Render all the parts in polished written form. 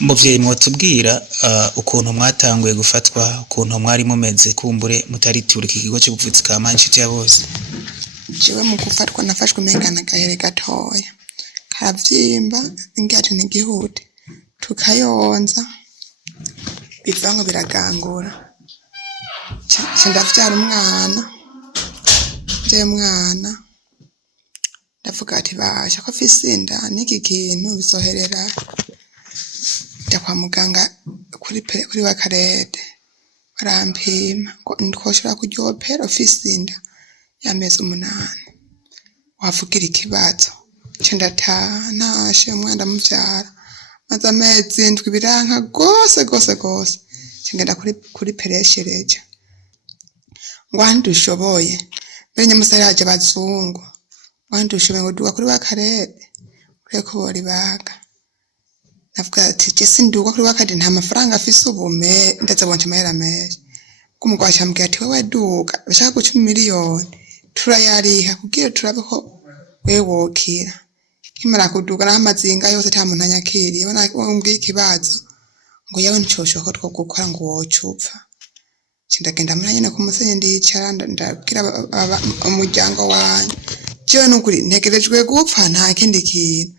Muvyeyi mwotubwira ukuntu mwatanguye gufatwa, ukuntu mwari mumeze kumbure mutaritura iki kigo c'ubuvuzi ka Inshuti ya Bose? Jewe mu gufatwa nafashwe umengana gahere gatoya, karavyimba ingati n'igihute, tukayonza bivango biragangura, ndavyara umwana, ndavuga ati basha ko afise inda n'iki kintu bizoherera nja kwa muganga kuri Wakarede barampima ngo ntikoshobora kuryopera ufise inda y'amezi 8 wavugira ikibazo nca ndataha nashe umwana ndamuvyara maze amezi 7 biranka gose nca ngenda kuri pereshereja ngo andushoboye menye musaraje bazungu wandushoboye ngo duka kuri Wakarede ureko bori baga navuga ati je sinduka kuri Wakarede nta mafaranga afise ubume ndetse bonje amahera menshi kumugwasha ambwira ati wewe duka bashaka guca 1 miliyoni turayariha kugira turabe ko wewe wokira kimara kuduka n'amazinga yose nta muntu anyakiriye bona umbwiye ikibazo ngo yawe nicoshoka two gukora ngo wocupfa ndagenda muri nyine ku musenyi ndicara ndabwira umuryango wanje jewe nukuri ntegerejwe gupfa nta kindi kintu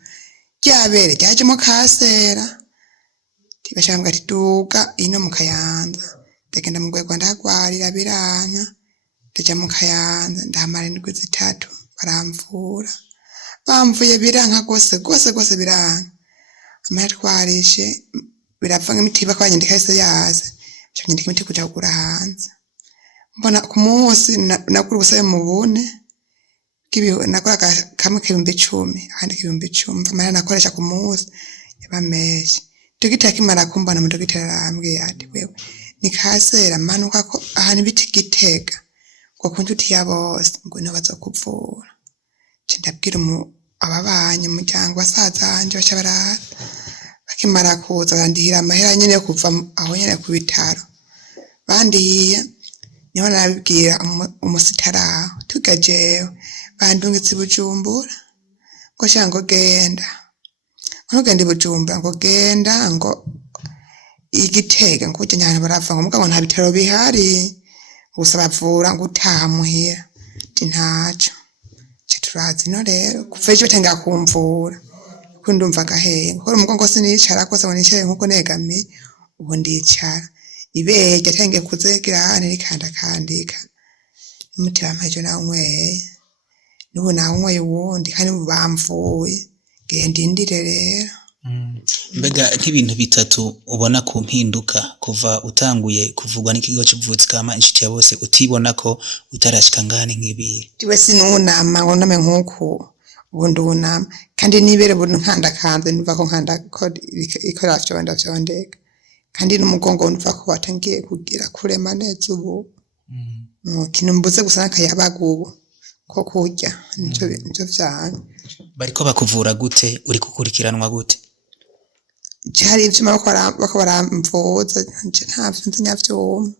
ryabere ryajemo kasera tibashambwa ati duka ino mu Kayanza ndagenda mu Rwego ndagwarira biranka ndaja mu Kayanza ndamara indwi 3 baramvura bamvuye biranka gose biranka amatwarishe biravanga imiti bakwanyandika yose yaze cyanyandika imiti kuja kugura hanze mbona ku munsi nakuru busaye mu bune nakora kamwe k'ibihumbi 10 ahandi k'ibihumbi 10 mara nakoresha ku munsi yabameshi dogiteri kimara kumbana mu dogiteri arambwiye ati wewe ni kasera manuka ko ahantu biti Gitega ngo ku Inshuti ya Bose ngo no bazokuvura ndabwira ababanye umuryango wasazanje bashabara bakimara kuza bandihira amahera nyene kuva aho nyene ku bitaro bandiye niho nabibwira umusitara tugajewe bandungitse Bujumbura ngo shango genda ntugende Bujumbura ngo genda ngo Igitega ngo uje nyane barava ngo mugabo nta bitaro bihari gusa bavura ngo utaha muhira ntaco turazi no rero kuveje batenga kumvura kundumva gahenga ko umugongo sinicara kose nicaye nkuko negamiye ubu ndicara ibeje atenge kuzegira hane rikandika umutima majo na umwe nubu na umwe wundi kandi bamvuye genda indire rero. Mbega nk'ibintu bitatu ubona ku mpinduka kuva utanguye kuvugwa n'ikigo cy'ubuvuzi ka Inshuti ya Bose utibona ko utarashika ngane nk'ibiri? Tiwe sinunama ngo name nkuko ubundi unama kandi nibere buntu nkanda kanze nuva ko nkanda ko ikora vyondeka kandi n'umugongo nuva ko watangiye kugira kurema neza ubu kino mbuze gusa nakayabagubu ko kurya nivyo vyane. Bariko bakuvura gute? Uri kukurikiranwa gute? Cyari ivyuma bako baramvuza ntavyo nzi nyavyuma.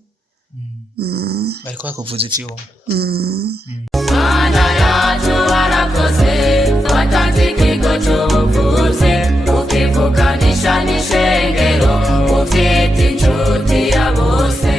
Bariko bakuvuza ivyuma. Mana yacu warakoze watanze ikigo c'ubuvuzi ukivukanisha n'ishengero ufite Inshuti ya Bose.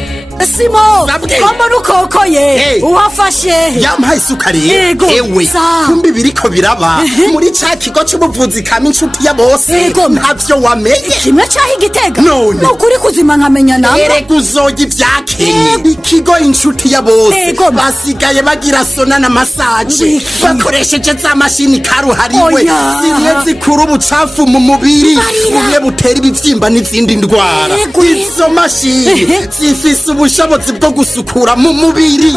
Simo, kama nukokoye, uwafashe. Yampaye isukari, ewe, kumbi biriko biraba, muri ca kigo c'ubuvuzi ka Inshuti ya Bose, ntavyo wamenye. Kimwe caho Igitega? None. Nukuri kuzima nkamenya namba. Erega uzoga ivyakenye. Ikigo Inshuti ya Bose, basigaye bagira sona na massage, bakoresheje za mashini karuhariwe, zimwe zikura ubucafu mu mubiri, bumwe butera ibivyimba n'izindi ndwara. Izo mashini zifise ubushobozi bwo gusukura mu mubiri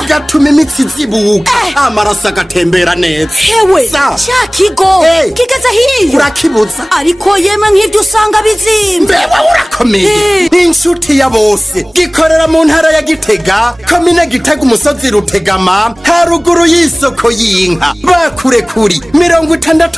bigatuma imitsi zibuka amaraso agatembera neza. Hewe cha kigo kigeze hiyo urakibuza ariko yemwe nk'ivyo usanga bizimbe mbewe urakomeye. Inshuti ya Bose gikorera mu ntara ya Gitega komine Gitega umusozi Rutegama haruguru y'isoko y'inka bakure kuri 60